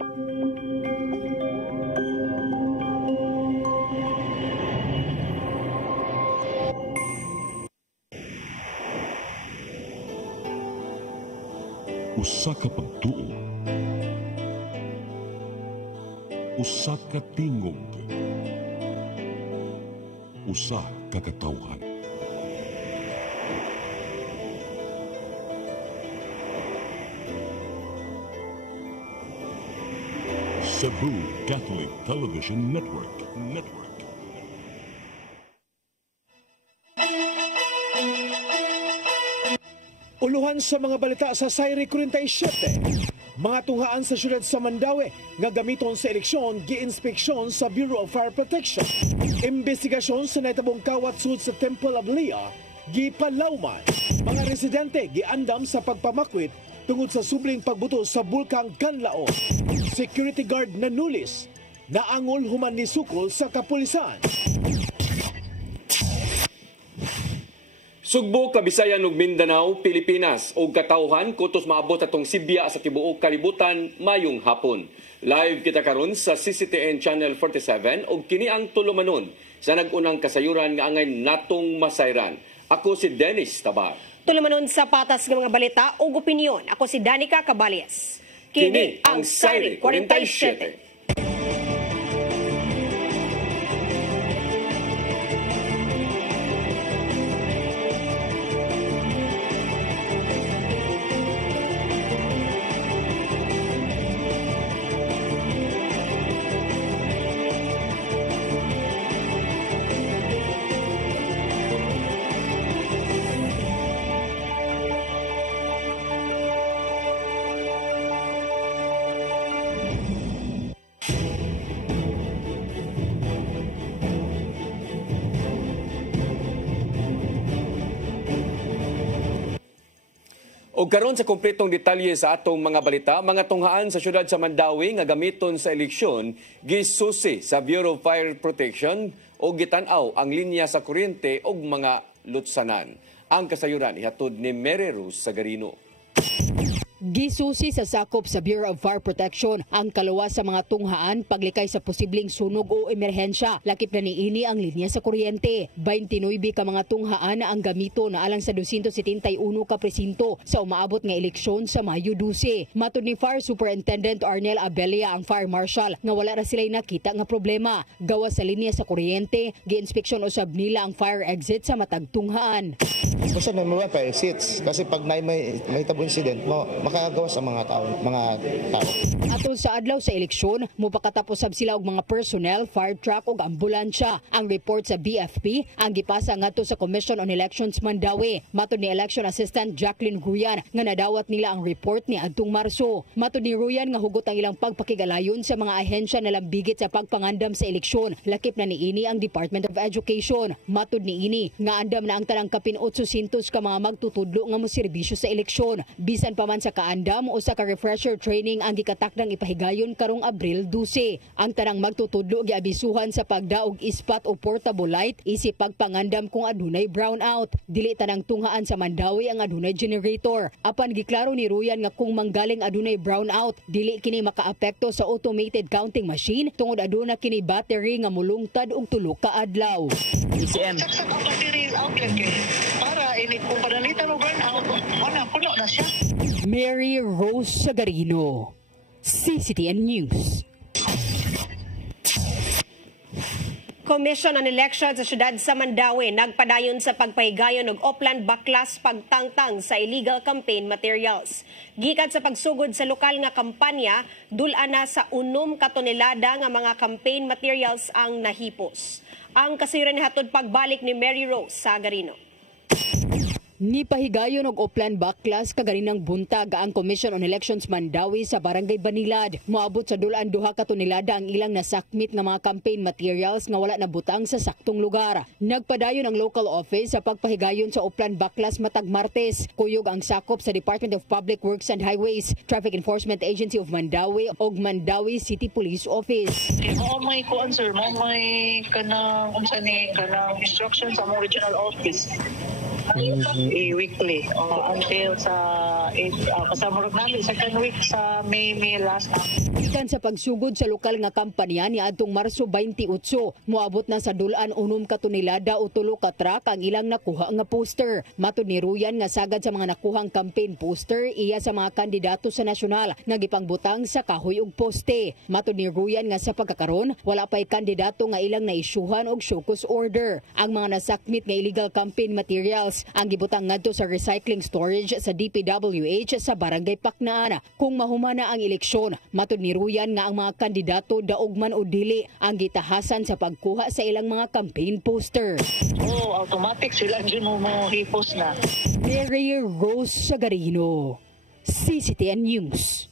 Usa ka pagtuo, usa ka tingog, usa ka katawhan. Cebu Catholic Television Network. Uluhan sa mga balita sa Sayri 47. Mga tunghaan sa syudad sa Mandaue nga gamiton sa eleksyon gi-inspeksyon sa Bureau of Fire Protection. Investigasyon sa naitabong kawat sud sa Temple of Leah gipalawman. Mga residente giandam sa pagpamakwit tungod sa subling pagbuto sa bulkang Kanlaon. Security guard nanulis naangol human ni sukol sa kapulisan. Sugbo, Kabisayan ug Mindanao, Pilipinas ug katawhan kutos maabot atong Sibya sa tibuok kalibutan mayong hapon. Live kita karon sa CCTN Channel 47 ug kini ang tulumanon sa nagunang kasayuran nga angay natong masayran. Ako si Dennis Tabar. Tulumanon sa patas ng mga balita ug opinyon. Ako si Danica Cabales. Kini ang Sayri 47. O karon sa kompletong detalye sa atong mga balita, mga tunghaan sa syudad sa Mandaue nga gamiton sa eleksyon gisusi sa Bureau of Fire Protection o gitan-aw ang linya sa kuryente ug mga lutsanan. Ang kasayuran ihatod ni Mary Rose Sagarino. Gisusi sa sakop sa Bureau of Fire Protection ang kalawas sa mga tunghaan paglikay sa posibleng sunog o emerhensya. Lakip na niini ang linya sa kuryente. 29 ka mga tunghaan na ang gamito na alang sa 271 ka presinto sa umaabot nga eleksyon sa Mayo 12. Matud ni Fire Superintendent Arnel Abelia ang fire marshal nga wala ra sila'y nakita nga problema. Gawas sa linya sa kuryente, gi-inspeksyon usab nila ang fire exit sa matag tunghaan. Basta may mga fire exits kasi pag may tabo incident mo makagawa sa mga tao. Atol sa adlaw sa eleksyon, mupakatapos sab sila og mga personnel, fire truck ug ambulansya. Ang report sa BFP ang gipasa ngadto sa Commission on Elections Mandaue. Matud ni Election Assistant Jacqueline Ruyan nga nadawat nila ang report ni adtong Marso. Matud ni Ruyan nga hugot ang ilang pagpakigalayon sa mga ahensya na lambigit sa pagpangandam sa eleksyon. Lakip na niini ang Department of Education. Matud niini nga andam na ang tanang kapin 800 ka mga magtutudlo nga moserbisyo sa eleksyon. Bisan pa man sa kaandam o sa ka-refresher training ang gikatakdang ipahigayon karong Abril 12. Ang tanang magtutudlo giabisuhan sa pagdaog ispat o portable light isip pagpangandam kung adunay brownout. Dili tanang tunghaan sa Mandaue ang adunay generator. Apan giklaro ni Ruyan nga kung manggaling adunay brownout, dili kini makaapekto sa automated counting machine tungod aduna kini battery nga mulungtad og 3 ka adlaw. ECM sa battery outlet para ini kung panalitan og brownout, ana puno na siya. Mary Rose Sagarino, CCTN News. Commission on Elections sa syudad sa Mandaue nagpadayon sa pagpahigayon og Oplan Baklas pagtangtang sa illegal campaign materials. Gikan sa pagsugod sa lokal nga kampanya, dul-an na sa 6 ka tonelada nga mga campaign materials ang nahipos. Ang kasayuran ni hatod pagbalik ni Mary Rose Sagarino. Nipahigayon og Oplan Baklas kaganinang buntag ang Commission on Elections Mandaue sa Barangay Banilad. Moabot sa dulan 2 ka tonelada ang ilang nasakmit nga mga campaign materials nga wala nabutang sa saktong lugar. Nagpadayon ang local office sa pagpahigayon sa Oplan Baklas matag Martes. Kuyog ang sakop sa Department of Public Works and Highways, Traffic Enforcement Agency of Mandaue ug Mandaue City Police Office. May kuan sir, may kanang instructions sa regional office. weekly until sa pasamurog namin second week sa May last na. Ikan sa pagsugod sa lokal nga kampanya ni adtong Marso 28, moabot na sa dulan 6 ka tonelada o 3 ka truck ang ilang nakuha nga poster. Matud ni Ruyan nga sagad sa mga nakuhang campaign poster iya sa mga kandidato sa nasyonal nga gipangbutang sa kahoy ug poste. Matud ni Ruyan nga sa pagkakaron wala pay kandidato nga ilang naisyuhan og show cause order. Ang mga nasakmit nga illegal campaign materials ang gibutang ngadto sa recycling storage sa DPWH sa Barangay Paknaan. Kung mahumana ang eleksyon, matud ni Ruyan nga ang mga kandidato daog man o dili ang gitahasan sa pagkuha sa ilang mga campaign poster. Automatic sila dyan mo hipos na. Mary Rose Sagarino, CCTN News.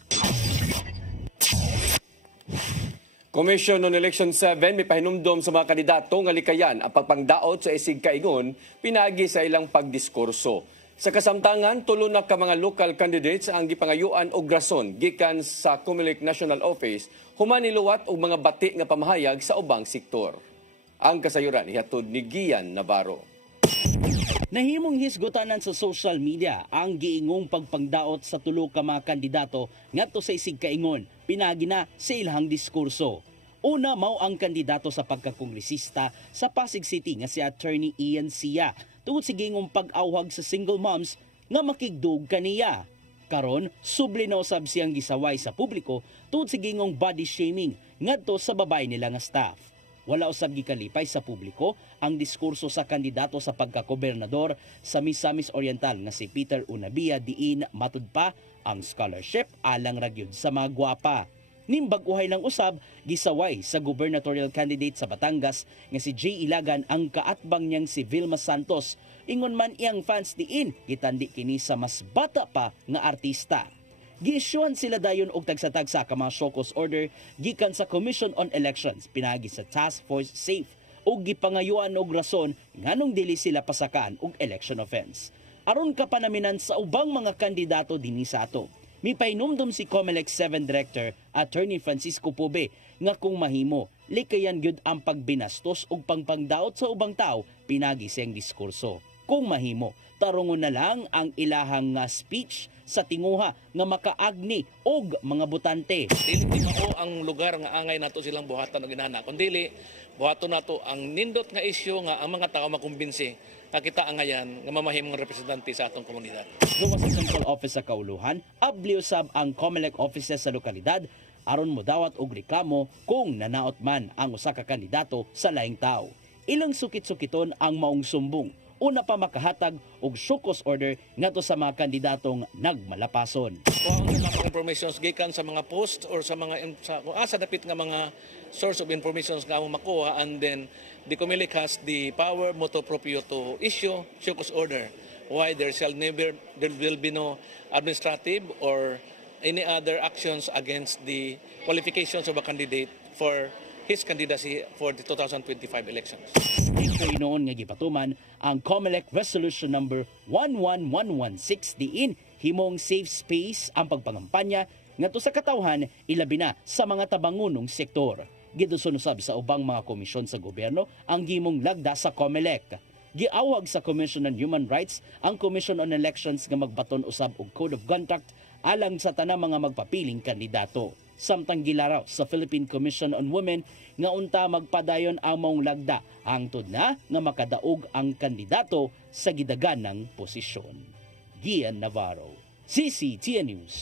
Commission on Election 7 may pahinumdom sa mga kandidato nga likayan ang pagpangdaot sa isig kaingon pinagi sa ilang pagdiskurso. Sa kasamtangan, tulo na ka mga local candidates ang gipangayuan og rason gikan sa Comelec National Office human niluwat og mga bati nga pamahayag sa ubang sektor. Ang kasayuran ihatod ni Gian Navarro. Nahimong hisgutanan sa social media ang giingong pagpangdaot sa tulo ka mga kandidato ngadto sa isig kaingon pinagi na sa ilahang diskurso. Una mao ang kandidato sa pagkakongresista sa Pasig City nga si Attorney Ian Sia tungod sa gingong pag-awhag sa single moms nga makigdug kaniya. Karon, subli na usab siyang gisaway sa publiko tungod sa gingong body shaming ngadto sa babay nila nga staff. Wala usab gikalipay sa publiko ang diskurso sa kandidato sa pagkagobernador sa Misamis Oriental nga si Peter Unabia diin matud pa ang scholarship alang ragyod sa mga gwapa. Nimbag-uhay ng usab, gisaway sa gubernatorial candidate sa Batangas nga si Jay Ilagan ang kaatbang niyang si Vilma Santos. Ingon man iyang fans diin, gitandi kini sa mas bata pa nga artista. Giisyuhan sila dayon og tagsa-tagsa ka mga show cause order gikan sa Commission on Elections pinagi sa Task Force SAFE og gipangayuan og rason nganong dili sila pasakaan og election offense. Aron ka panaminan sa ubang mga kandidato dinhi sa ato. Mipainumdum si Comelec 7 Director Attorney Francisco Pobe nga kung mahimo, likayan gyud ang pagbinastos ug pangpangdaot sa ubang tao pinagi siyang diskurso. Kung mahimo, tarongon na lang ang ilahang speech sa tinguha nga makaagni og mga botante. Dili mao ang lugar nga angay nato silang buhatan og inana. Kundi buhaton nato ang nindot nga isyu nga ang mga tao makumbinsi nga kita angayan nga mamahimong representante sa atong komunidad. Gawa sa Central Office sa Kauluhan, abli usab ang Comelec offices sa lokalidad aron modawat og reklamo kung nanaot man ang usa ka kandidato sa laing tao. Ilang sukit-sukiton ang maong sumbong. Una pa makahatag og show cause order ngadto sa mga kandidatong nagmalapason. Kuha ang mga informations gikan sa mga post or sa mga sa dapit nga mga source of informations nga mo makuha, and then the Comelec has the power motu proprio to issue show cause order. Why there will be no administrative or any other actions against the qualifications of a candidate for his candidacy for the 2025 elections. Ito inoon nga gipatuman ang Comelec Resolution number 11116 diin himong safe space ang pagpangampanya ngadto sa katawhan ilabi na sa mga tabangunong sektor. Giduson usab sa ubang mga komisyon sa gobyerno ang gimong lagda sa Comelec. Giawag sa Commission on Human Rights ang Commission on Elections nga magbaton usab og Code of Conduct alang sa tanang mga magpapiling kandidato. Samtang gilaraw sa Philippine Commission on Women nga unta magpadayon ang maong lagda hangtod na nga makadaog ang kandidato sa gidaganang posisyon. Gian Navarro, CCTN News.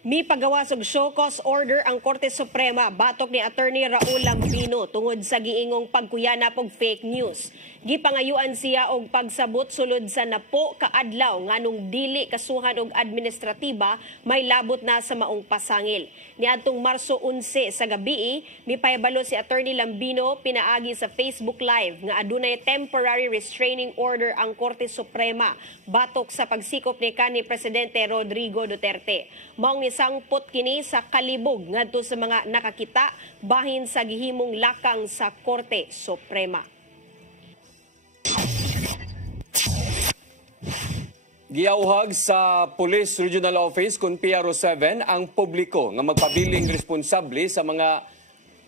Mi pagawas og show cause order ang Korte Suprema batok ni Attorney Raul Lambino tungod sa giingong pagkuyanap og fake news. Gipangayuan siya og pagsabot sulod sa napo kaadlaw nganong dili kasuhan og administratiba may labot na sa maong pasangil. Niadtong Marso 11 sa gabi, mipahibalo si Attorney Lambino pinaagi sa Facebook Live nga adunay temporary restraining order ang Korte Suprema batok sa pagsikop ni kanhi Presidente Rodrigo Duterte. Maong nisangpot kini sa kalibog ngadto sa mga nakakita bahin sa gihimong lakang sa Korte Suprema. Giauhag sa Police Regional Office kung PRO 7 ang publiko nga magpabiling responsable sa mga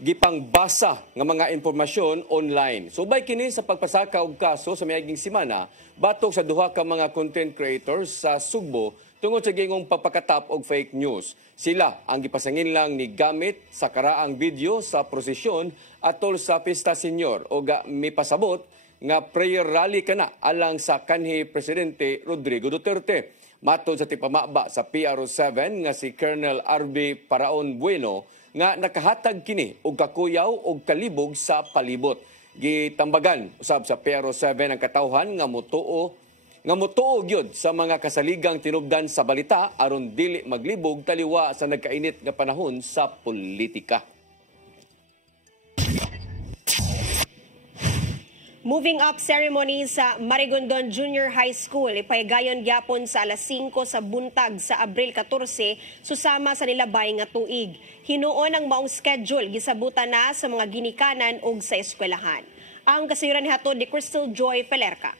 gipangbasa nga mga impormasyon online. Subay kini sa pagpasaka og kaso sa miaging semana batok sa duha ka mga content creators sa Sugbo tungod sa gingong pagpakatap og fake news. Sila ang gipasangin lang ni gamit sa karaang video sa prosesyon atol sa Pista Senior o mipasabot nga prayer rally kana alang sa kanhi Presidente Rodrigo Duterte. Matod sa tipamaba sa PRO7 nga si Colonel RB Paraon Bueno nga nakahatag kini og kakuyaw og kalibog sa palibot. Gitambagan usab sa PRO7 ang katawhan nga motuo gyud sa mga kasaligang tinubdan sa balita aron dili maglibog taliwa sa nagkainit nga panahon sa politika. Moving up ceremony sa Marigondon Junior High School ipahigayon gyapon sa alas 5 sa buntag sa Abril 14 susama sa nilabay nga tuig. Hinuon ang maong schedule gisabutan na sa mga ginikanan ug sa eskwelahan. Ang kasayuran ni hatod ni Crystal Joy Pelerca.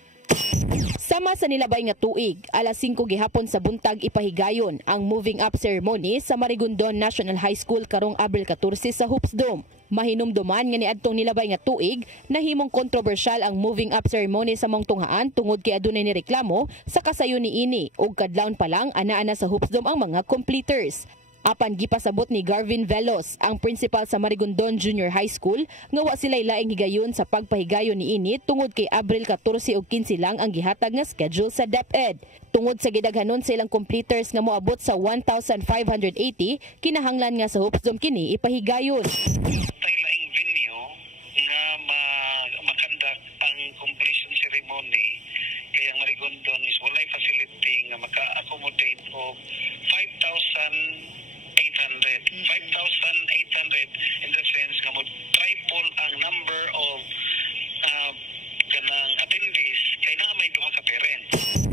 Sama sa nilabay nga tuig, alas 5 gihapon sa buntag ipahigayon ang moving up ceremony sa Marigondon National High School karong Abril 14 sa Hoops Dome. Mahinumduman nga niadtong nilabay nga tuig, nahimong kontrobersyal ang moving up ceremony sa mong tunghaan tungod kay adunay ni reklamo sa kasayon ni ini ug kadlawon pa lang ana-ana sa Hoops Dome ang mga completers. Apan gipasabot ni Garvin Velos, ang principal sa Marigondon Junior High School, nga wa sila'y laing higayon sa pagpahigayon ni ini tungod kay Abril 14 ug 15 lang ang gihatag nga schedule sa DepEd. Tungod sa gidaghanon sa ilang completers nga moabot sa 1,580, kinahanglan nga sa Hoops Dome kini ipahigayon. Tay laing venue nga makandak ang completion ceremony kaya ang Marigondon is walay facility nga maka-accommodate of 5,800 in the sense nga mo triple ang number of kanang attendees kay na may duha ka parents.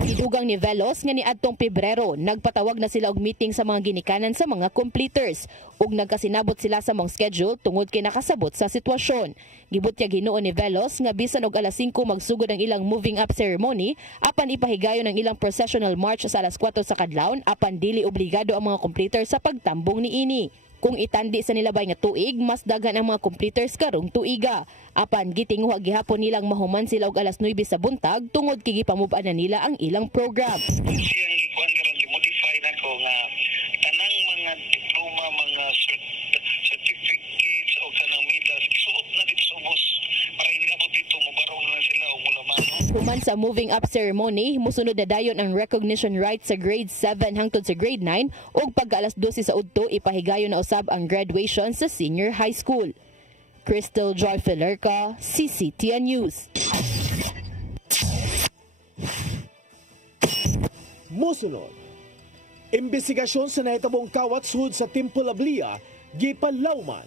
Gidugang ni Velos nga niadtong Pebrero, nagpatawag na sila og meeting sa mga ginikanan sa mga completers ug nagkasinabot sila sa mong schedule tungod kay nakasabot sa sitwasyon. Gibutyag hinuon ni Velos nga bisan og alas 5 magsugod ang ilang moving up ceremony apan ipahigayon ang ilang processional march sa alas 4 sa kadlawon apan dili obligado ang mga completers sa pagtambong ni ini. Kung itandi sa nilabay nga tuig, mas daghan ang mga completers karong tuiga. Apan gitinguha gihapon nilang mahuman sila og alas 9 sa buntag tungod kay gipamub-an na nila ang ilang program. Siyang ikuan karon gi-modify nako nga tanang mga diploma, mga certificates o kanang medals gisuot na dito sa ubos para hindi abot dito mubarong na sila og mulaman. Human sa moving up ceremony, musunod na dayon ang recognition rights sa grade 7 hangtod sa grade 9 ug pag alas 12 sa udto ipahigayon na usab ang graduation sa senior high school. Crystal Joy Pelerca, CCTN News. Musunod, imbestigasyon sa nahitabong kawat sud sa Timple Ablia, gipalawman.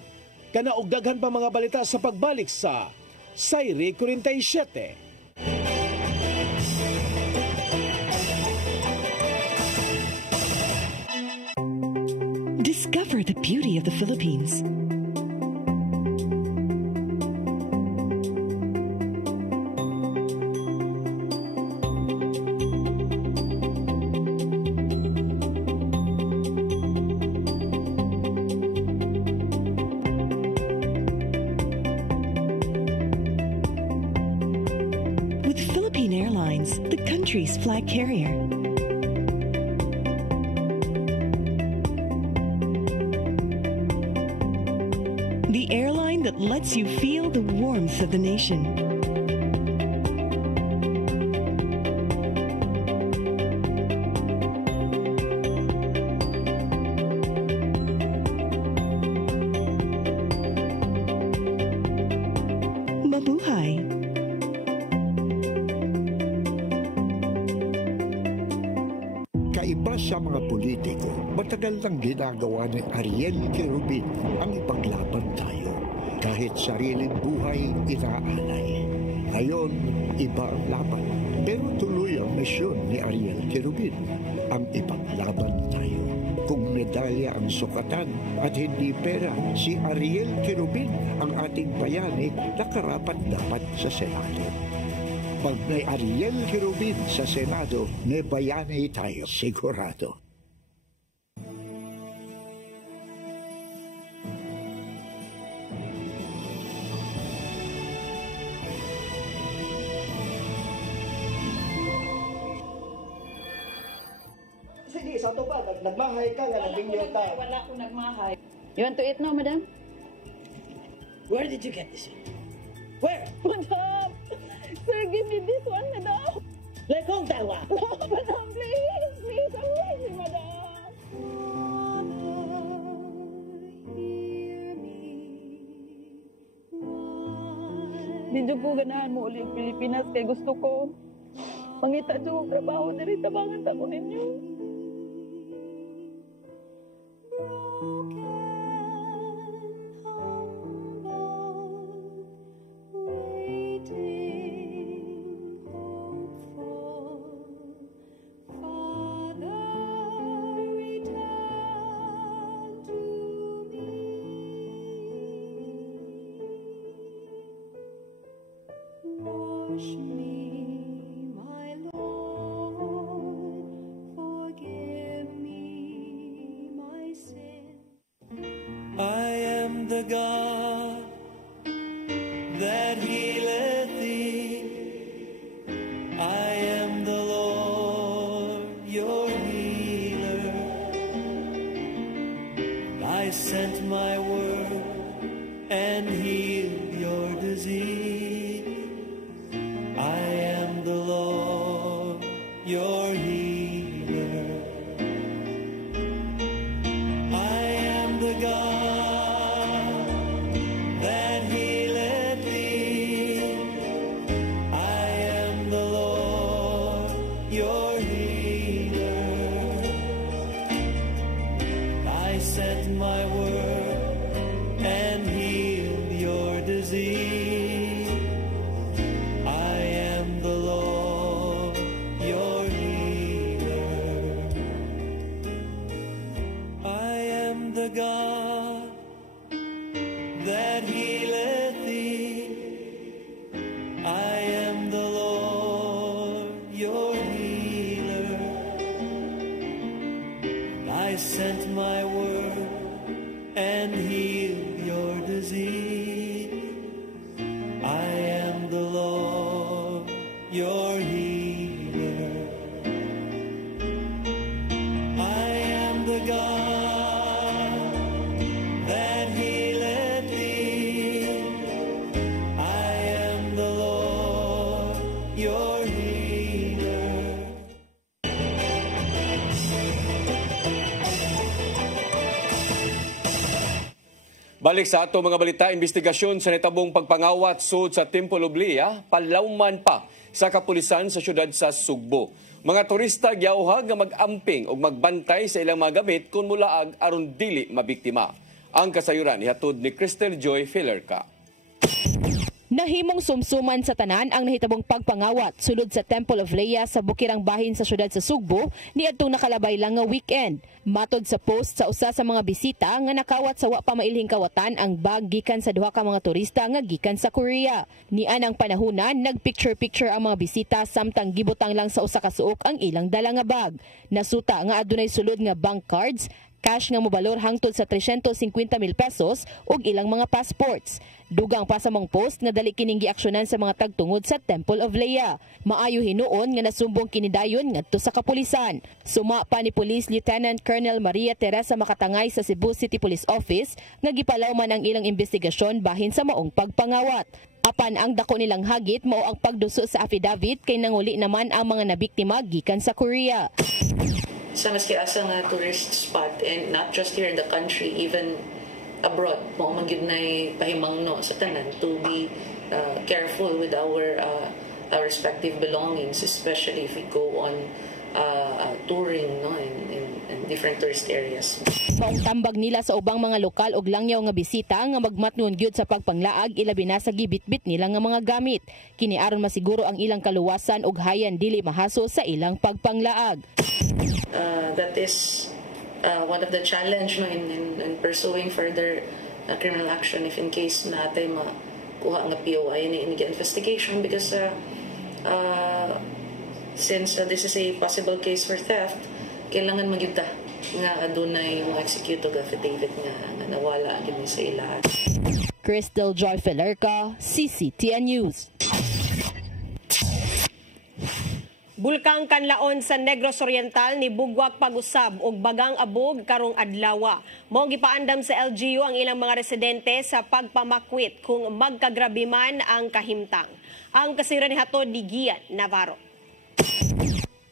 Kana og daghan pa mga balita sa pagbalik sa Sayri 47. Discover the beauty of the Philippines. With Philippine Airlines, the country's flag carrier. The airline that lets you feel the warmth of the nation. Mabuhay. Kaiba sa mga politiko, matagal nang ginagawa ni Ariel Querubin ang ipaglaban tayo. Kahit sariling buhay inaalay. Ngayon, iba ang laban. Pero tuloy ang misyon ni Ariel Querubin, ang ipaglaban tayo. Kung medalya ang sukatan at hindi pera, si Ariel Querubin ang ating bayani na karapat dapat sa Senado. Pag may Ariel Querubin sa Senado, may bayani tayo, sigurado. nagmahay ka nga nabingyo ka. Wala akong nagmahay. You want to eat now, madam? Where did you get this? Where? Madam! Sir, give me this one, madam! Like home, tawa! No, madam, please! Please, I'm lazy, madam! Medyo ko ganahan mo ulit Pilipinas kaya gusto ko mangita dyan kong trabaho na rin tabangan ako ninyo. Wash me, my Lord, forgive me my sin. I am the God that healeth thee. I am the Lord, your healer. I sent my word and healed your disease. I am the Lord, your healer. I am the God that healeth thee. I am the Lord, your healer. I sent my word and healed your disease. God that healeth thee. I am the Lord, your healer. I sent my word and healed your disease. I am the Lord, your healer. I am the God Balik sa ato mga balita, investigasyon sa nitabong pagpangawat sud sa Temple of Leah, palawman pa sa kapulisan sa syudad sa Sugbo. Mga turista gyauhag nga mag-amping o magbantay sa ilang mga gamit kung mulaag aron dili mabiktima. Ang kasayuran ihatod ni Crystal Joy Filerca. Nahimong sumsuman sa tanan ang nahitabong pagpangawat sulod sa Temple of Leah sa bukirang bahin sa syudad sa Sugbo niadtong nakalabay lang nga weekend. Matod sa post sa usa sa mga bisita nga nakawat sa wa pa mailhing kawatan ang bag gikan sa duha ka mga turista nga gikan sa Korea. Nian ang panahunan nagpicture-picture ang mga bisita samtang gibutang lang sa usa ka suok ang ilang dala nga bag. Nasuta nga adunay sulod nga bank cards, cash nga mobalor hangtod sa 350,000 pesos ug ilang mga passports. Dugang pa sa mong post nga dali kining giaksyonan sa mga tagtungod sa Temple of Leah. Maayo hinuon nga nasumbong kinidayon ngadto sa kapulisan. Suma pa ni Police Lieutenant Colonel Maria Teresa Makatangay sa Cebu City Police Office nga gipalaw man ang ilang investigasyon bahin sa maong pagpangawat. Apan ang dako nilang hagit mao ang pagduso sa affidavit kay nanguli naman ang mga nabiktima gikan sa Korea. Sa maski asa nga tourist spot, and not just here in the country, even abroad, mo magyud nay pahimangno sa tanan to be careful with our respective belongings, especially if we go on touring no in different tourist areas. Maong tambag nila sa ubang mga lokal og langyaw nga bisita nga magmatngon gyud sa pagpanglaag ilabi na sa gibitbit nila nga mga gamit. Kini aron masiguro ang ilang kaluwasan ug hayan dili mahaso sa ilang pagpanglaag. That is one of the challenge no in pursuing further criminal action if in case natay makuha nga POI ni investigation, because since this is a possible case for theft, kailangan magyuta nga adunay yung execute og affidavit nga nawala gyud sa ilaha. Crystal Joy Filerca, CCTN News. Bulkang Kanlaon sa Negros Oriental ni bugwak pag-usab og bagang abog karong adlaw. Mao gipaandam sa LGU ang ilang mga residente sa pagpamakwit kung magkagrabe man ang kahimtang. Ang kasayuran ni hatod ni Gian Navarro.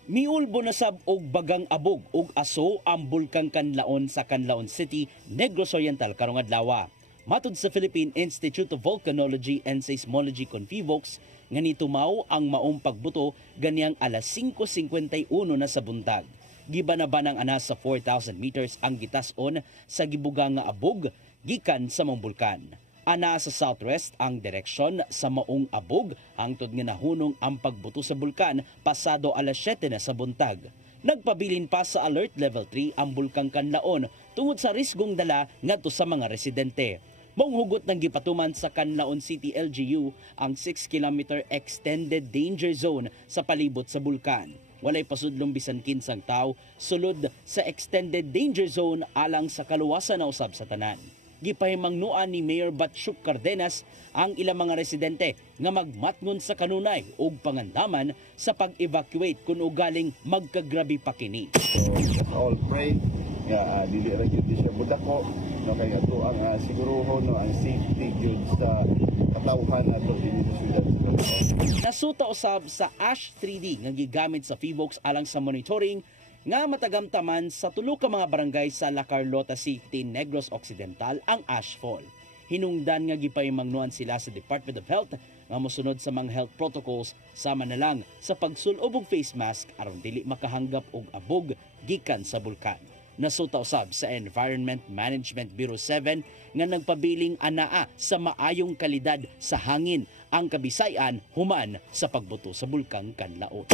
Miulbo na sab og bagang abog og aso ang Bulkang Kanlaon sa Canlaon City, Negros Oriental karong adlaw. Matud sa Philippine Institute of Volcanology and Seismology Confivox, nga nitumaw ang maong pagbuto ganiyang alas 5:51 na sa buntag. Gibanabanang ana sa 4,000 meters ang gitason sa gibugang nga abog gikan sa mong bulkan. Ana sa southwest ang direksyon sa maong abog hangtod nga nahunong ang pagbuto sa bulkan pasado alas 7 na sa buntag. Nagpabilin pa sa alert level 3 ang Bulkang Kanlaon tungod sa risgong dala ngadto sa mga residente. Manghugot ng gipatuman sa Canlaon City LGU ang 6-kilometer extended danger zone sa palibot sa bulkan. Walay pasudlong bisan kinsang tao sulod sa extended danger zone alang sa kaluwasan na usab sa tanan. Gipahimangnuan ni Mayor Batsyuk Cardenas ang ilang mga residente nga magmatngon sa kanunay ug pangandaman sa pag-evacuate kung ugaling magkagrabe pa kini. All pray nga dili ra gyud siya budako no kay ato ang siguruhon no ang safety gyud sa katawhan nato dinhi sa syudad sa Canlaon. Nasuta usab sa Ash 3D nga gigamit sa Fivox alang sa monitoring nga matagamtaman sa tulo ka mga barangay sa La Carlota City, Negros Occidental ang ashfall. Hinungdan nga gipahimangnuan sila sa Department of Health nga mosunod sa mga health protocols sama na lang sa pagsulob og face mask aron dili makahanggap og abog gikan sa bulkan. Nasuta usab sa Environment Management Bureau 7 nga nagpabiling anaa sa maayong kalidad sa hangin ang Kabisayan human sa pagbuto sa Bulkang Kanlaon.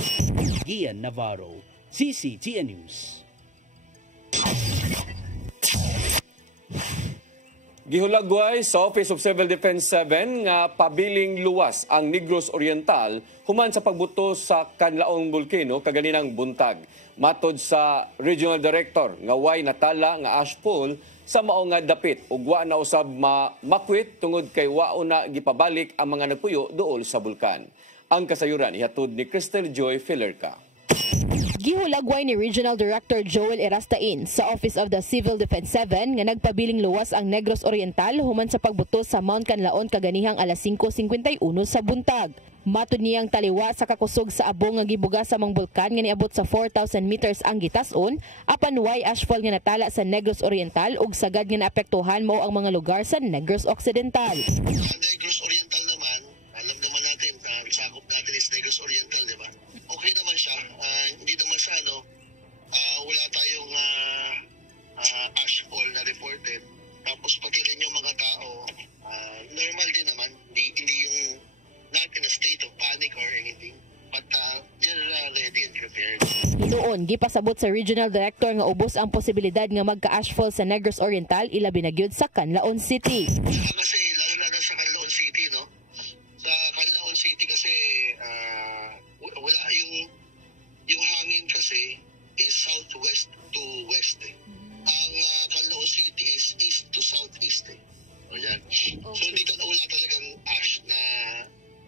Gian Navarro, CCTN News. Gihulagway sa Office of Civil Defense 7 nga pabiling luwas ang Negros Oriental human sa pagbuto sa Canlaon Volcano kaganinang buntag. Matod sa Regional Director nga way natala nga ashfall sa mao nga dapit ug wa na usab makwit tungod kay wao na gipabalik ang mga nagpuyo duol sa bulkan. Ang kasayuran ihatod ni Crystal Joy Filerca. Gihulagway ni Regional Director Joel Erastain sa Office of the Civil Defense 7 nga nagpabiling luwas ang Negros Oriental human sa pagbuto sa Mount Canlaon kaganihang alas 5:51 sa buntag. Matud niyang taliwa sa kakusog sa abong nga gibuga sa mga bulkan nga niabot sa 4,000 meters ang gitason, apan way ashfall nga natala sa Negros Oriental ug sagad nga naapektuhan mao ang mga lugar sa Negros Occidental. Negros Oriental naman, alam naman natin, sakop natin is Negros Oriental, di ba? Okay naman siya, hindi naman siya, wala tayong ashfall na reported. Tapos pati rin yung mga tao, normal din naman, hindi yung not in a state of panic or anything. But they're ready and prepared. Hinuon, gipasabot sa Regional Director nga ubos ang posibilidad nga magka-ashfall sa Negros Oriental ilabi na gyud sa Canlaon City. Kasi lalo na sa Canlaon City, no? Sa Canlaon City kasi wala yung hangin kasi is southwest to west. Ang Canlaon City is east to southeast. Ayan. So wala talagang ash na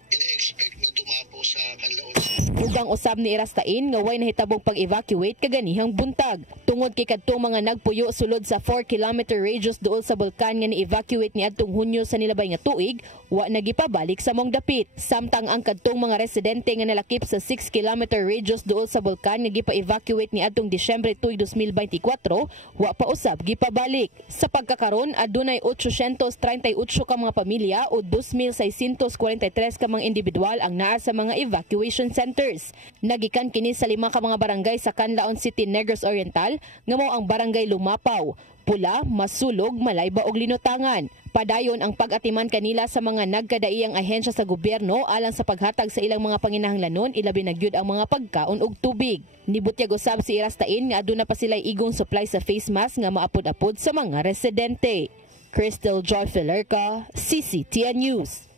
ina-expect na dumapo sa Canlaon. Ugang usab ni Erastain nga way nahitabong pag-evacuate kaganihang buntag. Tungod kay kadtong mga nagpuyo sulod sa 4-kilometer radius duol sa bulkan nga ni-evacuate ni adtong Hunyo sa nilabay nga tuig, wa nagipabalik sa mong dapit. Samtang ang kadtong mga residente nga nalakip sa 6-kilometer radius duol sa bulkan nga gipa-evacuate ni adtong Disyembre tuig 2024, wa pa usab gipabalik. Sa pagkakaron adunay 838 ka mga pamilya o 2,643 ka mga individual ang naa sa mga evacuation centers. Nagikan kini sa 5 ka mga barangay sa Canlaon City, Negros Oriental nga mao ang Barangay Lumapaw, Pula, Masulog, Malayba ug Linutangan. Padayon ang pag-atiman kanila sa mga nagkadaiyang ahensya sa gobyerno alang sa paghatag sa ilang mga panginahanglanon ilabi na gyud ang mga pagkaon ug tubig. Nibutyag usab si Erastain nga aduna pa sila'y igong supply sa face mask nga maapod-apod sa mga residente. Crystal Joy Filerca, CCTN News.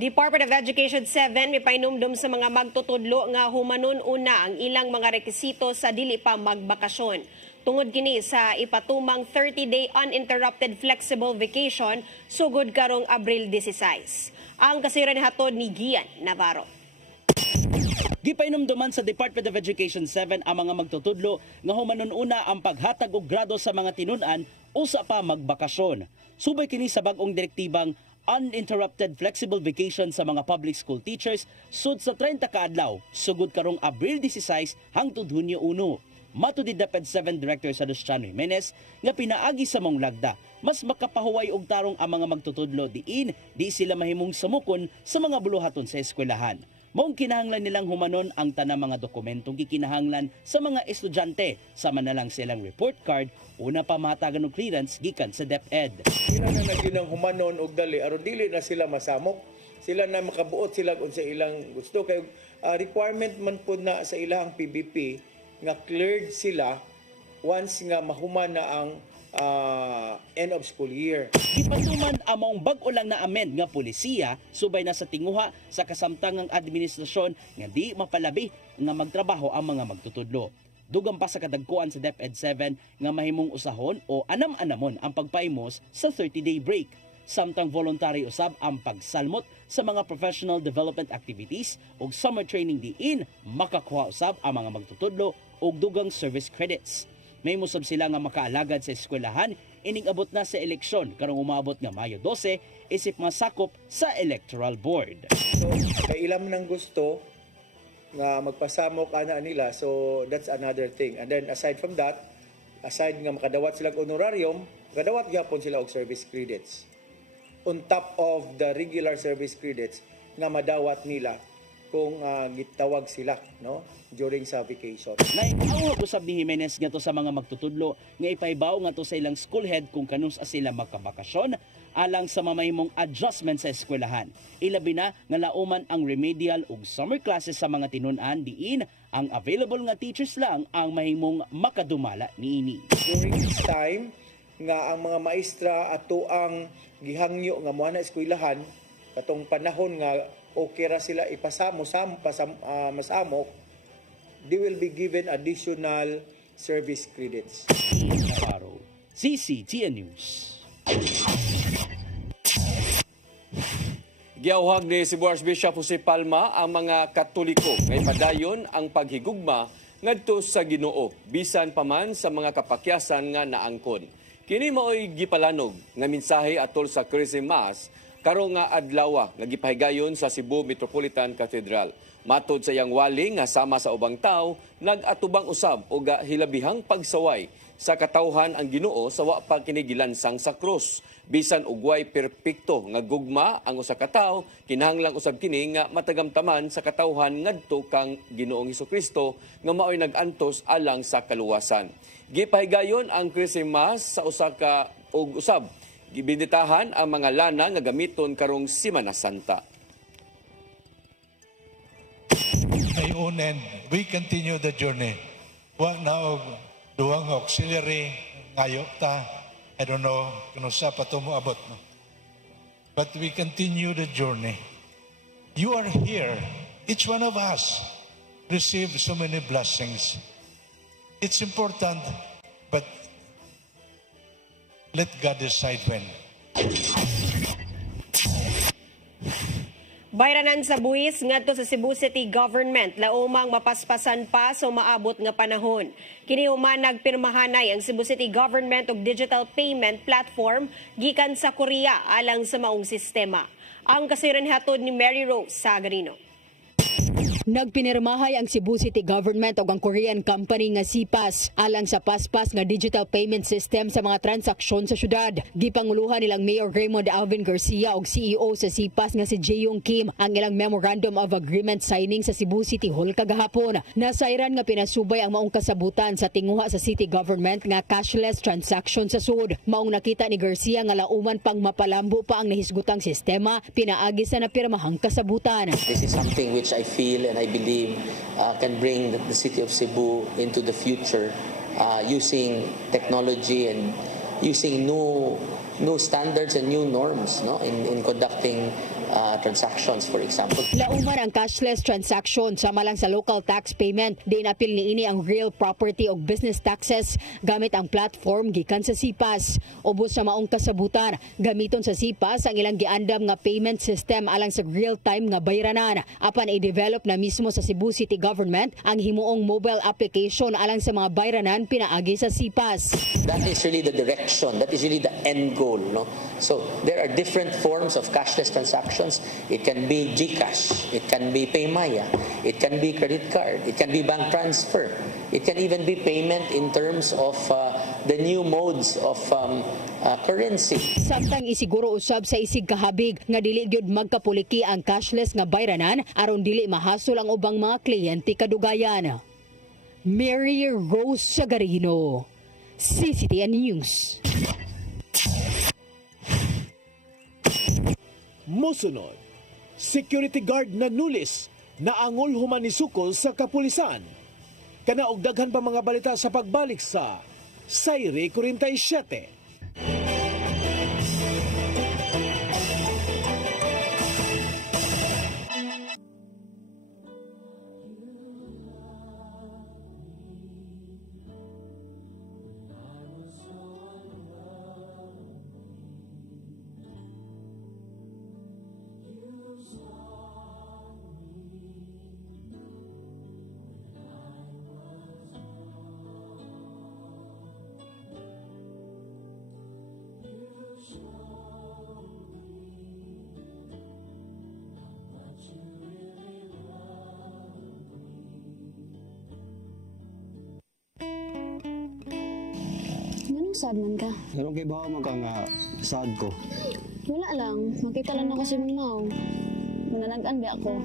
Department of Education 7 may painumdum sa mga magtutudlo nga humanon una ang ilang mga rekisito sa dili pa magbakasyon. Tungod kini sa ipatumang 30-day uninterrupted flexible vacation sugod karong Abril 16. Ang kasiran hatod ni Gian Navarro. Gipainomduman sa Department of Education 7 ang mga magtutudlo nga humanon una ang paghatag og grado sa mga tinun-an usa pa magbakasyon. Subay kini sa bag-ong direktibang uninterrupted flexible vacation sa mga public school teachers sud sa 30 ka adlaw sugod karong Abril 16 hangtod Hunyo 1. Matud ni DepEd 7 Director Salustiano Jimenez nga pinaagi sa mong lagda mas makapahuway og tarong ang mga magtutudlo diin di sila mahimong samukon sa mga buluhaton sa eskwelahan. Maong kinahanglan nilang humanon ang tanang mga dokumentong gikinahanglan sa mga estudyante sama na lang silang report card una pa mahatagan og clearance gikan sa DepEd. Sila na naginang humanon og dali aron dili na sila masamok. Sila na makabuot sila kung sa ilang gusto kay requirement man pud na sa ilang PBP nga cleared sila once nga mahuman na ang end of school year. Gipatuman among bag-o lang na amend nga polisiya subay na sa tinguha sa kasamtangang administrasyon nga di mapalabi nga magtrabaho ang mga magtutudlo. Dugang pa sa kadagkuan sa DepEd 7 nga mahimong usahon o anam-anamon ang pagpaimos sa 30-day break. Samtang voluntary usab ang pagsalmot sa mga professional development activities o summer training diin makakuha usab ang mga magtutudlo og dugang service credits. May musab sila nga makaalagad sa eskwelahan ining abot na sa eleksyon karong umabot nga Mayo 12 isip masakop sa Electoral Board. So, kay ilam nang gusto nga magpasamok ana nila, so that's another thing. And then aside from that, aside nga makadawat sila og honorarium, makadawat gyapon sila og service credits on top of the regular service credits nga madawat nila kung gitawag sila no during sa vacation. Naitaw usab ni Jimenez nga to sa mga magtutudlo nga ipaibaw nga to sa ilang school head kung kanus sila makabakasyon alang sa mamahimong adjustment sa eskwelahan. Ilabi na nga lauman ang remedial ug summer classes sa mga tinun-an diin ang available nga teachers lang ang mahimong makadumala niini. During this time nga ang mga maestra ato ang gihangyo nga moana eskwelahan katong panahon nga okay ra sila masamok, they will be given additional service credits. Navarro, CCTN News. Giawhag ni Cebu Archbishop Jose Palma ang mga Katoliko ngay padayon ang paghigugma ngadto sa Ginoo bisan pa man sa mga kapakyasan nga naangkon. Kini maoy gipalanog nga mensahe atol sa Christmas karong nga adlaw nga gipahigayon sa Cebu Metropolitan Cathedral. Matod sa iyang wali nga sama sa ubang tawo, nag-atubang usab og hilabihang pagsaway sa katawhan ang Ginoo sa wa pa kini gilansang sa krus. Bisan ugway perpekto nga gugma ang usa ka tawo, kinahanglang usab kini nga matagamtaman sa katawhan ngadto kang Ginoong Hesukristo nga maoy nag-antos alang sa kaluwasan. Gipahigayon ang Christmas sa usa ka og usab gibinditahan ang mga lana nga gamiton karong Semana Santa. Ngayon, we continue the journey. Wa na og duwang auxiliary ngayok ta. I don't know kung sa pa ito moabot. No? But we continue the journey. You are here. Each one of us received so many blessings. It's important, but let God decide when. Bayranan sa buwis ngadto sa Cebu City Government laumang mapaspasan pa sa maabot nga panahon. Kini human nagpirmahanay ang Cebu City Government og digital payment platform gikan sa Korea alang sa maong sistema. Ang kasiran hatod ni Mary Rose Sagarino. Nagpinirmahay ang Cebu City Government o ang Korean company nga CPAS alang sa paspas nga digital payment system sa mga transaksyon sa syudad. Gipanguluhan nilang Mayor Raymond Alvin Garcia o CEO sa CPAS nga si Jae-Yong Kim ang ilang Memorandum of Agreement signing sa Cebu City Hall kagahapon. Nasairan nga pinasubay ang maong kasabutan sa tinguha sa City Government nga cashless transaction sa sud. Maong nakita ni Garcia nga lauman pang mapalambo pa ang nahisgutang sistema, pinaagi sa napirmahang kasabutan. This is something which I feel and I believe can bring the city of Cebu into the future using technology and using new standards and new norms in conducting transactions, for example. Lauman ang cashless transaction sama lang sa local tax payment. Di inapil niini ang real property o business taxes gamit ang platform gikan sa SIPAS. Ubos sa maong kasabutan, gamiton sa SIPAS ang ilang giandam nga payment system alang sa real-time nga bayranan. Apan i-develop na mismo sa Cebu City Government ang himuong mobile application alang sa mga bayranan pinaagi sa SIPAS. That is really the direction. That is really the end goal. No? So there are different forms of cashless transactions. It can be GCash. It can be Paymaya. It can be credit card. It can be bank transfer. It can even be payment in terms of the new modes of currency. Samtang isiguro usab sa isig kahabig nga dili gyud magkapuliki ang cashless nga bayranan aron dili mahasol ang ubang mga kliyente kadugayan. Mary Rose Sagarino, CCTN News. Mosunod, security guard nagnulis na angol human ni sukol sa kapulisan. Kanaog daghan pa mga balita sa pagbalik sa Sayre 47. Sad man ka? Pero kay bawa man ka nga sad ko. Wala lang. Makita lang ako si Mamaw. Mananagan ba ako?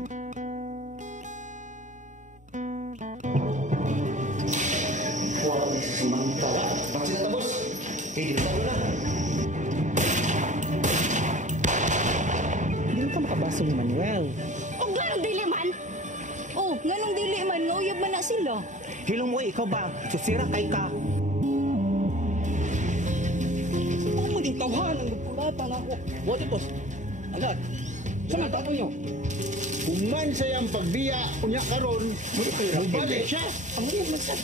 Wow, sumanta. Bakit na boss? Hindi ka wala. Hindi ka makabaso ni Manuel. Oh, ganong dili man? Oh, ganong dili man? Ngauyab man na sila. Hilong mo, ikaw ba? Susira kay ka. Tawhan ang pulatan ako. Wadi boss. Agad. Sama tapo nyo. Human sa iyang pagbiya, unya karon, mubalik siya. Ang mga masad.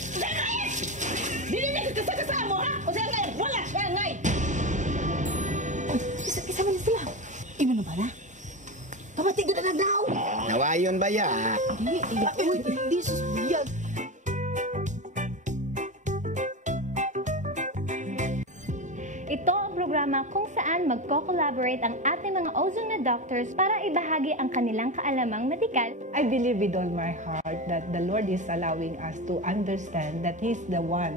Dili na kasama mo, ha? O saan ngayon? Wala siya ngayon. Isa man sila. Imo na ba na? Kamatigo na daw. Nawayon ba ya? Hindi, susbiyag. Ito ang programa kung saan magko-collaborate ang ating mga ozone na doctors para ibahagi ang kanilang kaalamang medikal. I believe with all my heart that the Lord is allowing us to understand that He's the one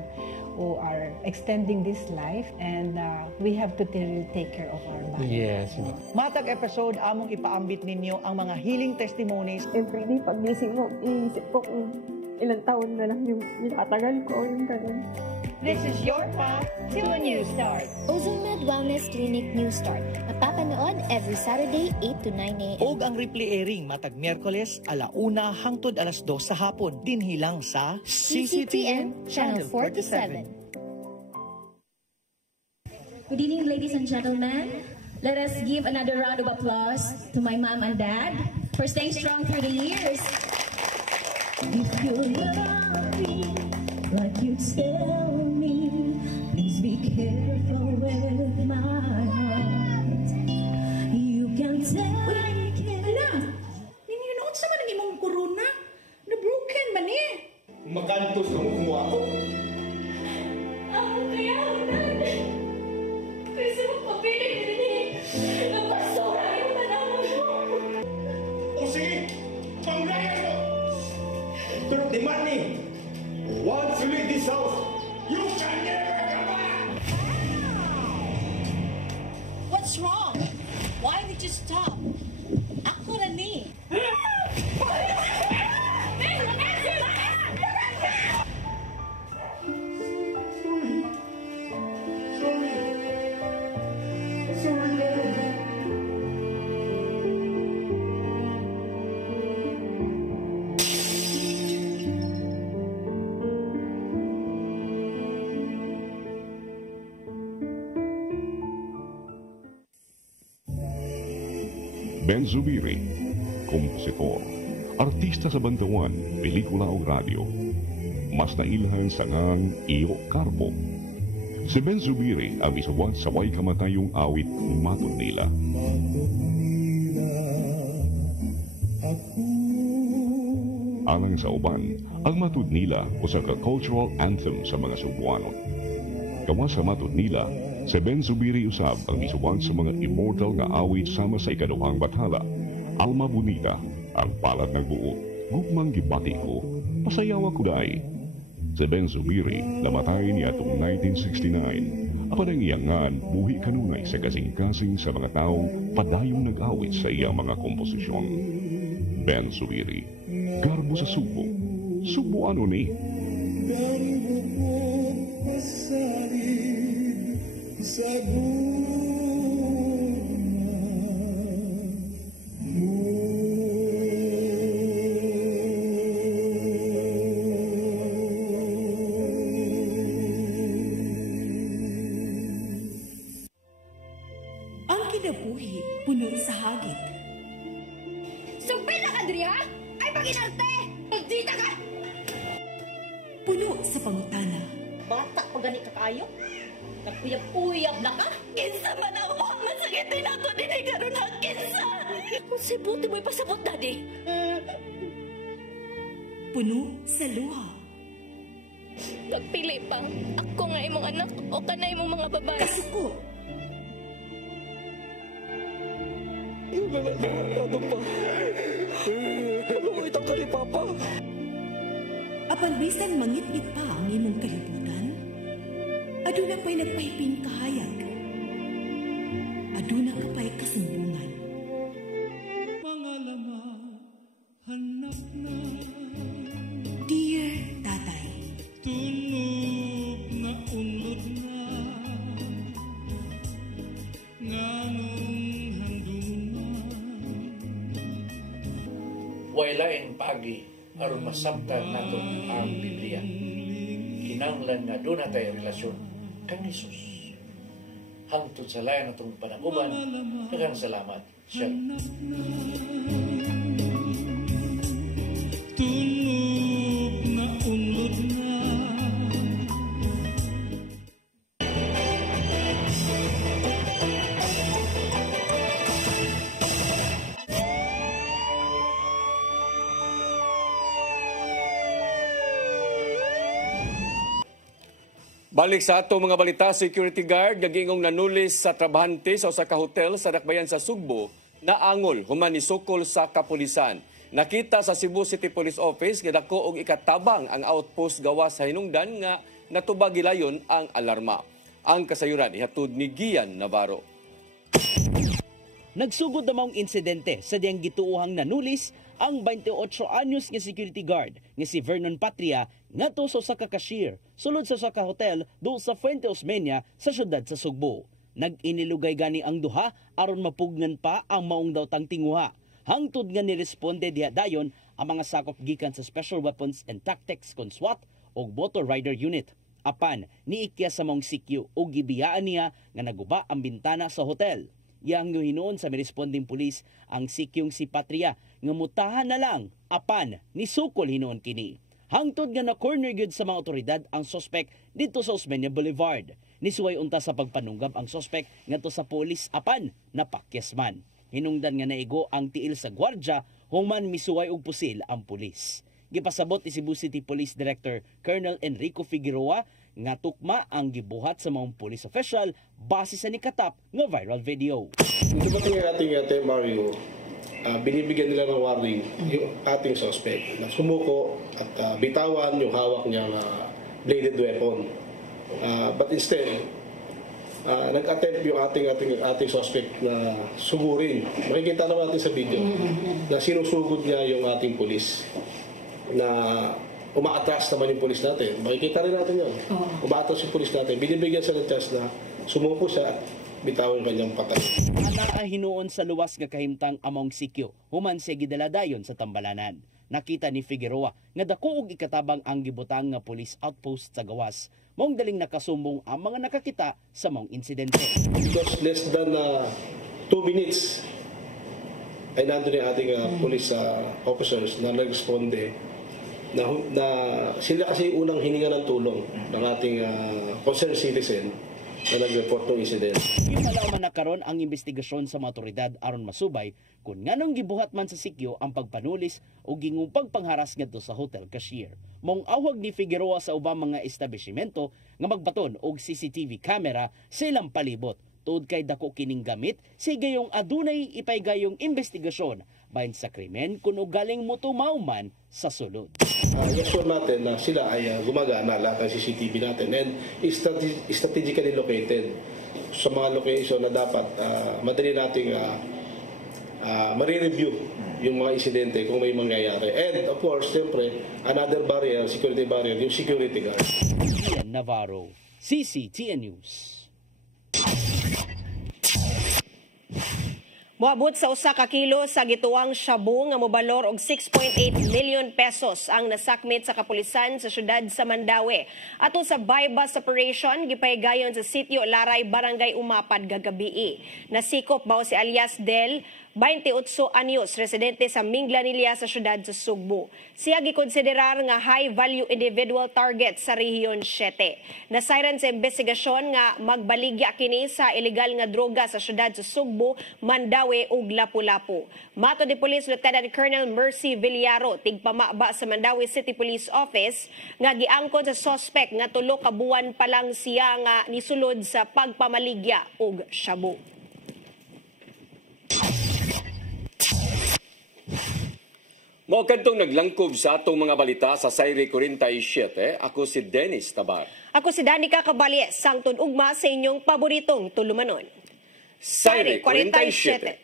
who are extending this life and we have to take care of our body. Yes. Matag episode, among ipaambit ninyo ang mga healing testimonies. Every day, pag gising mo, iisip ko kung ilang taon na lang yung itatagal ko, yung ganun. This is your path to a new start. OzoneMed Wellness Clinic New Start. Mapapanood every Saturday, 8 to 9 a.m. Og ang replay airing matag Miyerkules, 1:00 hangtod 2:00 sa hapon. Dinhilang sa CCTN Channel 47. Good evening, ladies and gentlemen. Let us give another round of applause to my mom and dad for staying strong through the years. If you love me like you tell me, please be careful with my heart. You can take it. Ala, nininood sa man ang imong corona. Na-broken man eh. Makantos na mo ako. Ako kaya, Dad. Kasi magpapili din eh. Ang basura yung tanaman mo. O sige, panglayan mo. Pero di money. Once you leave this house, you can never come back! What's wrong? Why did you stop? Ako na ni. Ben Zubiri, kompositor, artista sa bantawan, pelikula o radyo. Mas nailhan sa ngang Iyo Carbo. Si Ben Zubiri ang isawat sa way kamatayong awit Matud Nila. Alang sa uban, ang Matud Nila usa ka cultural anthem sa mga Cebuano. Gawa sa Matud Nila, si Ben Zubiri usab ang isawat sa mga immortal nga awit sama sa ikaduhang bathala. Alma Bonita, ang palad ng buo, gugmang gibati ko, pasayawa ko dahi. Si Ben Zubiri namatay niya atong 1969. Apan ang iyangan, buhi kanunay sa kasing-kasing sa mga taong padayong nag-awit sa iyang mga komposisyon. Ben Zubiri, garbo sa Subo. Subo ano ni? Garbo po masalig sa ang kinabuhi puno sa hagit. Sugpil na ka, Dri, ha? Ay, paginarte! Pagdita ka! Puno sa pangutana. Bata pa gani ka kayo? Nagpuyab-puyab na ka? Kinsa man ang umangan sa kitin ato din ay karoon ang kinsa. Kung si buti mo'y pasabot na di. Puno sa luha. Pagpili pa, ako nga imong anak o kanay imong mga babae. Kasuko. Yung nananado pa. Ano itang kani Papa? Apan bisan mangit-ngit pa ang imong kalibutan, aduna pa'y nagpahiping kahayag. Aduna ka pa'y kasumbungan. Mga lama, hanap na. Dear Tatay, Tunog na unlod na. Nganong handungan. Wailaing pagi aron masabtan nato ang Biblia. Kinahanglan nga doon na tayo relasyon kang Jesus. Hangtod sa layan natong panaguban, daghang salamat. Shalom. Tunog na unlod na. Balik sa ato mga balita, security guard nagingong nanulis sa trabahante sa usa ka hotel sa Dakbayan sa Sugbo na angol human ni sukol sa kapulisan. Nakita sa Cebu City Police Office nga dako og ikatabang ang outpost gawas sa hinungdan nga natubag gilayon ang alarma. Ang kasayuran ihatod ni Gian Navarro. Nagsugod na maong insidente sa diyang gituuhang nanulis ang 28 anyos nga security guard nga si Vernon Patria ngadto sa usa ka cashier sulod sa usa ka hotel do sa Fuente Osmeña sa syudad sa Sugbo. Nag-inilugay gani ang duha aron mapugnan pa ang maong daw tang tinguha. Hangtod nga niresponde diha dayon ang mga sakop gikan sa Special Weapons and Tactics kon SWAT o Motor Rider Unit. Apan niikya sa maong sikyo o gibiyaan niya nga naguba ang bintana sa hotel. Yang hinuon sa miresponding pulis ang sikyong si Patria nga mutahan na lang apan ni sukol hinuon kini. Hangtod nga na corner gyud sa mga otoridad ang suspect dito sa Osmeña Boulevard. Nisuway unta sa pagpanunggab ang suspect ngadto sa pulis apan napakyas man. Hinungdan nga naigo ang tiil sa gwardya human misuway og pusil ang pulis. Gipasabot ni Cebu City Police Director Colonel Enrico Figueroa nga tukma ang gibuhat sa mga police official base sa nikatap nga viral video. Ito ba tingin ating Mario, binibigyan nila ng warning yung ating suspect na sumuko at bitawan yung hawak niyang bladed weapon. But instead, nag-attempt yung ating suspect na sugurin. Makikita naman natin sa video na sinusugod niya yung ating pulis na umaatras naman yung pulis natin. Makikita rin natin yun. Umaatras yung pulis natin. Binibigyan siya ng chance na sumuko siya at bitawan yung kanyang patay. Ana hinuon sa luwas nga kahimtang among sikyo, human siya gidaladayon sa tambalanan. Nakita ni Figueroa nga dako og ikatabang ang gibutang nga police outpost sa gawas. Maong daling nakasumbong ang mga nakakita sa maong insidente. Because less than 2 minutes ay nandun yung ating police officers na nag-responde na sila kasi unang hininga ng tulong ng ating concerned citizen na nag-report ng incident. Himalaw man nakaroon ang investigasyon sa mga otoridad aron masubay kung nganong gibuhat man sa sikyo ang pagpanulis o gingong pagpangharas ngadto sa hotel cashier. Mong awag ni Figueroa sa ubang mga establishmento nga magbaton og CCTV camera sa ilang palibot tungod kay dako kining gamit sa gayong adunay ipaygayong investigasyon bahin sa krimen kung galing mo tumauman sa sulod. I-assure natin na sila ay gumagana lahat ng CCTV natin and strategically located sa mga location na dapat madali nating ma-review yung mga insidente kung may mangyayari. And of course, siyempre, another barrier, security barrier, yung security guard. Ian Navarro, CCTN News. Moabot sa usa ka kilo sa gituwang shabu nga mobalor og 6.8 million pesos ang nasakmit sa kapulisan sa syudad sa Mandaue. Ato sa bypass operation gipaygayon sa sitio Laray, Barangay Umapad gagabi. Nasikop baw si alias Del 28 anyos, residente sa Minglanilla sa syudad sa Sugbo. Siya gikonsiderar nga high-value individual target sa Rehiyon 7. Nasayran sa investigasyon nga magbaligya kini sa ilegal nga droga sa syudad sa Sugbo, Mandaue ug Lapu-Lapu. Mato ni Police Lieutenant Colonel Mercy Villaro, tigpamaba sa Mandaue City Police Office, nga giangkon sa suspect nga 3 ka buwan pa lang siya nga nisulod sa pagpamaligya ug shabu. Mao kadtong naglangkob sa atong mga balita sa Sayre 47. Ako si Dennis Tabar. Ako si Danica Caballes, sangtod ugma sa inyong paboritong tulumanon. Sayre 47.